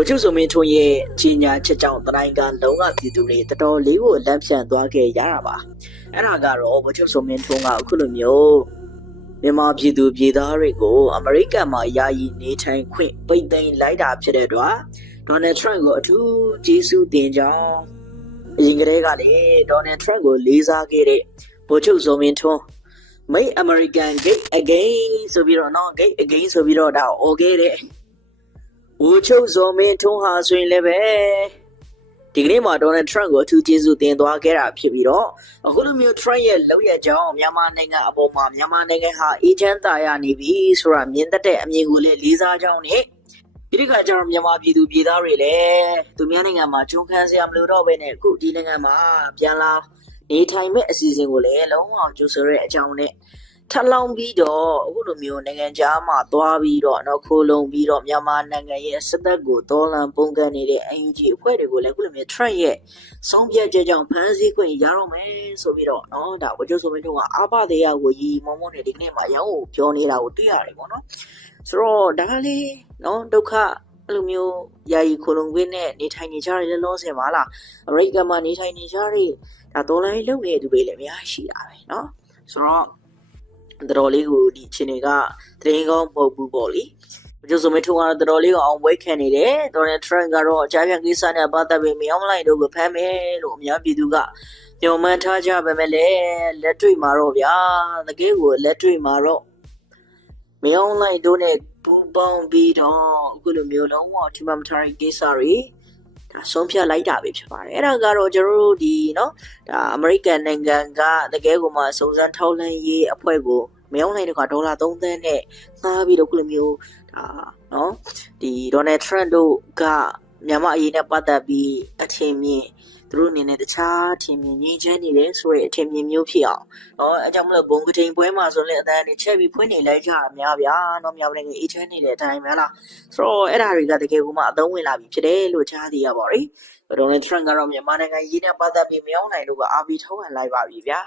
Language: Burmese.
ဗိုလ်ချုပ်စုံမင်းထွန်းရဲ့ကြီးညာချက်ကြောင့်တနိုင်ကလုံးဝပြည်သူတွေတော်တော်လေးကိုလက်ဖြန့်သွားခဲ့ရတာပါအဲ့ဒါကတော့ဗိုလ်ချုပ်စုံမင်းထွန်းကအခုလိုမျိုးမြန်မာပြည်သူပြည်သားတွေကိုအမေရိကန်မှာယာယီနေထိုင်ခွင့်ပိတ်သိမ်းလိုက်တာဖြစ်တဲ့အတွက်ဒေါ်နယ်ထရန့်ကိုအထူးကျေးဇူးတင်ကြောင်းအရင်ကတည်းကလေဒေါ်နယ်ထရန့်ကိုလေးစားခဲ့တဲ့ဗိုလ်ချုပ်စုံမင်းထွန်း Make American Great Again ဆိုပြီးတော့နော် Great Again ဆိုပြီးတော့ဒါအော်ခဲ့တဲ့ ဦးချုပ်ဇော်မင်းထွန်းဟာဆိုရင်လည်းပဲဒီကနေ့မှာဒေါ်နယ်ထရန့်ကိုအထူးကျေးဇူးတင်သွားခဲ့တာဖြစ်ပြီးတော့အခုလိုမျိုးထရန့်ရဲ့လောက်ရကြောင်းမြန်မာနိုင်ငံအပေါ်မှာမြန်မာနိုင်ငံဟာအေဂျင့်တာရနေပြီဆိုတာမြင်တတ်တဲ့အမြင်ကိုလည်းလေးစားကြောင်းနဲ့ဒီကကျတော့မြန်မာပြည်သူပြည်သားတွေလည်းသူများနိုင်ငံမှာဂျုံခန်းစရာမလိုတော့ဘဲနဲ့အခုဒီနိုင်ငံမှာပြန်လာနေထိုင်မဲ့အစီအစဉ်ကိုလည်းလုံးဝကြိုဆိုရဲအကြောင်းနဲ့ ထပ်လောင်းပြီးတော့အခုလိုမျိုးနိုင်ငံခြားမှာသွားပြီးတော့နော်ခိုးလုံပြီးတော့မြန်မာနိုင်ငံရဲ့စစ်တပ်ကိုတော်လန်ပုံကန်နေတဲ့ UNG အဖွဲ့တွေကိုလည်းအခုလိုမျိုး Trump ရဲ့ဆုံးဖြတ်ချက်ကြောင့်ဖမ်းဆီးခွင့်ရတော့မယ်ဆိုပြီးတော့နော်ဒါဝကြုံဆိုမင်းတို့ကအာဘသေးရကိုရီမုံမုံနဲ့ဒီကနေ့မှာရောင်းကိုပြောနေတာကိုတွေ့ရတယ်ပေါ့နော်ဆိုတော့ဒါကလေးနော်ဒုက္ခအဲ့လိုမျိုးယာယီခိုလုံခွင့်နဲ့နေထိုင်နေကြတဲ့လောဆယ်မှာလားအမေရိကန်မှာနေထိုင်နေကြတဲ့ဒါတော်လိုင်းလုပ်နေတဲ့သူတွေလည်းအများကြီးရှိတာပဲနော်ဆိုတော့ တော်တော်လေးကိုဒီအခြေအနေကသတင်းကောင်းမဟုတ်ဘူးပေါ့လေ။ကျိုးစုံမထုံကတော့တော်တော်လေးကိုအောင်ပွဲခံနေတယ်။ဒေါ်နယ်ထရန့်ကတော့အကြမ်းဖျက်ကိစ္စနဲ့ပတ်သက်ပြီးမြောင်းလိုက်တို့ကိုဖမ်းမယ်လို့အများပြည်သူကညှော်မှန်းထားကြပါမယ်လေ။လက်တွေ့မှာတော့ဗျာတကယ်ကိုလက်တွေ့မှာတော့မြောင်းလိုက်တို့နဲ့ပူပေါင်းပြီးတော့အခုလိုမျိုးလုံးဝဒီမှာမထားတဲ့ကိစ္စတွေ ဒါဆုံးဖြတ်လိုက်တာပဲဖြစ်ပါတယ်အဲ့ဒါကတော့ကျွန်တော်တို့ဒီနော်ဒါအမေရိကန်နိုင်ငံကတကယ်ကိုမှစုံစမ်းထောက်လှမ်းရေးအဖွဲ့ကိုမယောင်းလိုက်တော့ဒေါ်လာ3သန်းနဲ့ငှားပြီးတော့ခုလိုမျိုးဒါနော်ဒီ Donald Trump တို့ကမြန်မာအရေးနဲ့ပတ်သက်ပြီးအထင်မြင် သူတို့အနေနဲ့တခြားထင်မြင်ငြိမ်းချမ်းနေတယ်ဆိုတဲ့အထင်မြင်မျိုးဖြစ်အောင်နော်အဲကြောင့်မလို့ဘုံကထိန်ပွဲမှာဆိုလည်းအတန်းတွေချက်ပြီးဖွင့်နေလိုက်ကြတာများဗျာနော်မြောက်နိုင်ငံအေးချမ်းနေတဲ့အတိုင်းပဲလားဆိုတော့အဲ့ဒါတွေကတကယ်ကိုမှအသုံးဝင်လာပြီဖြစ်တယ်လို့ကြားသိရပါပါတယ်ဒေါ်နယ်ထရန့်ကတော့မြန်မာနိုင်ငံရေးနဲ့ပတ်သက်ပြီးမယောင်းနိုင်လို့ကအာဘီထောင်းဟန်လိုက်ပါပြီဗျာ